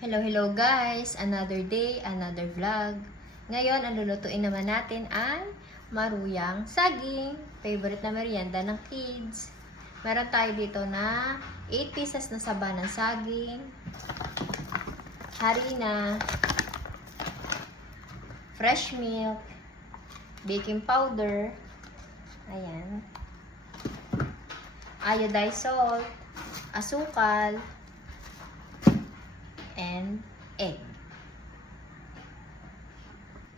Hello guys! Another day, another vlog. Ngayon, ang lulutuin naman natin ay maruyang saging. Favorite na merienda ng kids. Meron tayo dito na 8 pieces na saba ng saging, harina, fresh milk, baking powder, ayan, iodized salt, asukal, and egg.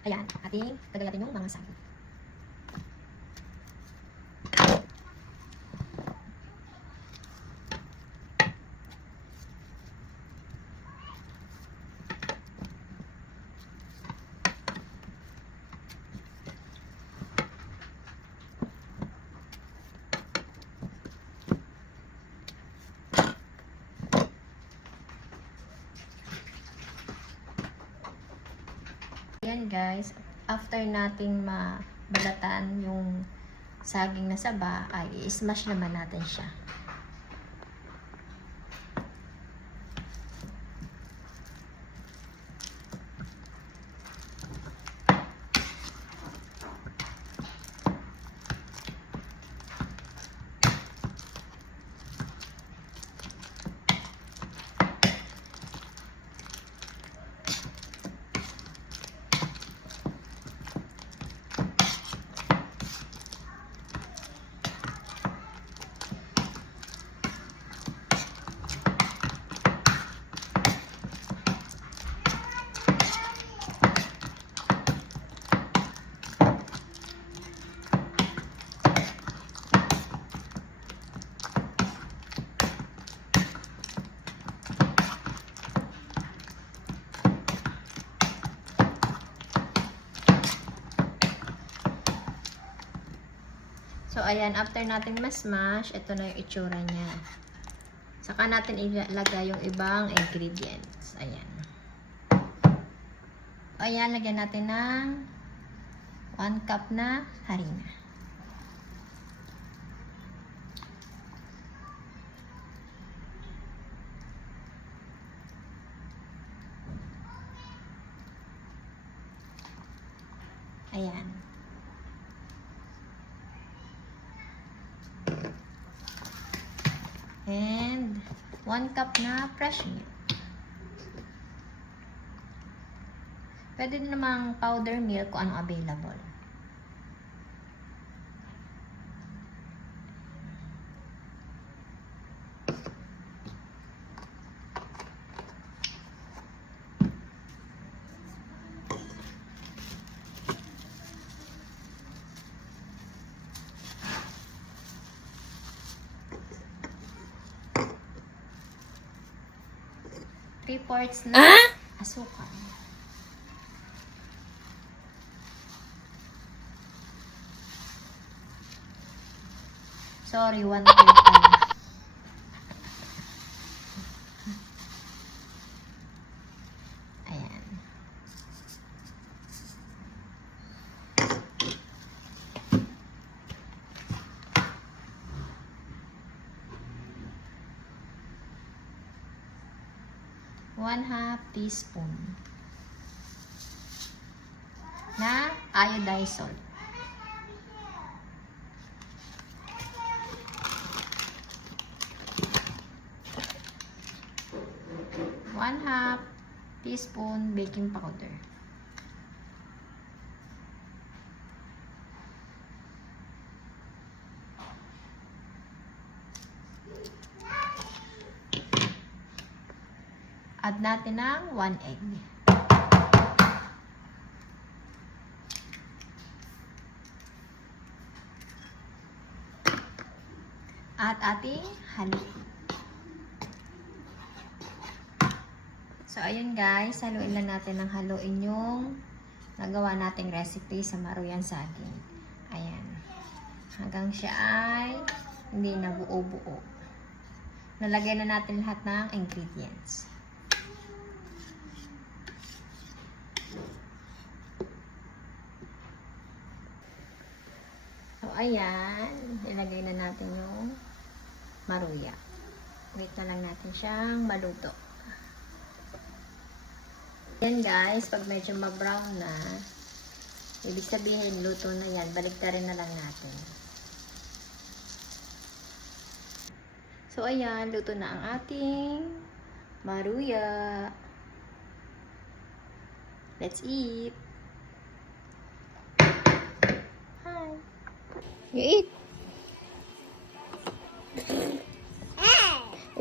Ayan, ating lagyan natin yung mga saging. Ayan guys, after nating mabalatan yung saging na saba, ay i-smash naman natin siya. So, ayan, after natin ma-smash, ito na yung itsura niya. Saka natin ilagay yung ibang ingredients. Ayan. Ayan, lagyan natin ng 1 cup na harina. Ayan. And 1 cup na fresh milk. Pwede namang powder milk kung ano available. Three-fourths na asukal. Sorry, 1 third pala. Ayan. One half teaspoon na iodized salt. One half teaspoon baking powder. Add natin ng 1 egg. At ating haluin. So, ayun guys, haluin lang natin ng haluin yung nagawa nating recipe sa maruyang saging. Ayan. Hanggang siya ay hindi na buo-buo. Nalagay na natin lahat ng ingredients. So, ayan. Ilagay na natin yung maruya. Wait na lang natin siyang maluto. Yan guys, pag medyo ma-brown na, ibig sabihin luto na yan. Baliktarin na lang natin. So ayan, luto na ang ating maruya. Let's eat. Hi. You eat.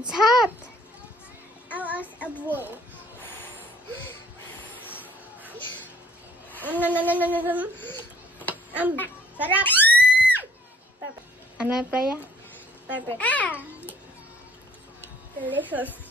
It's hot. I was a bowl. Sarap. Ano, Playa? Perfect. Delicious.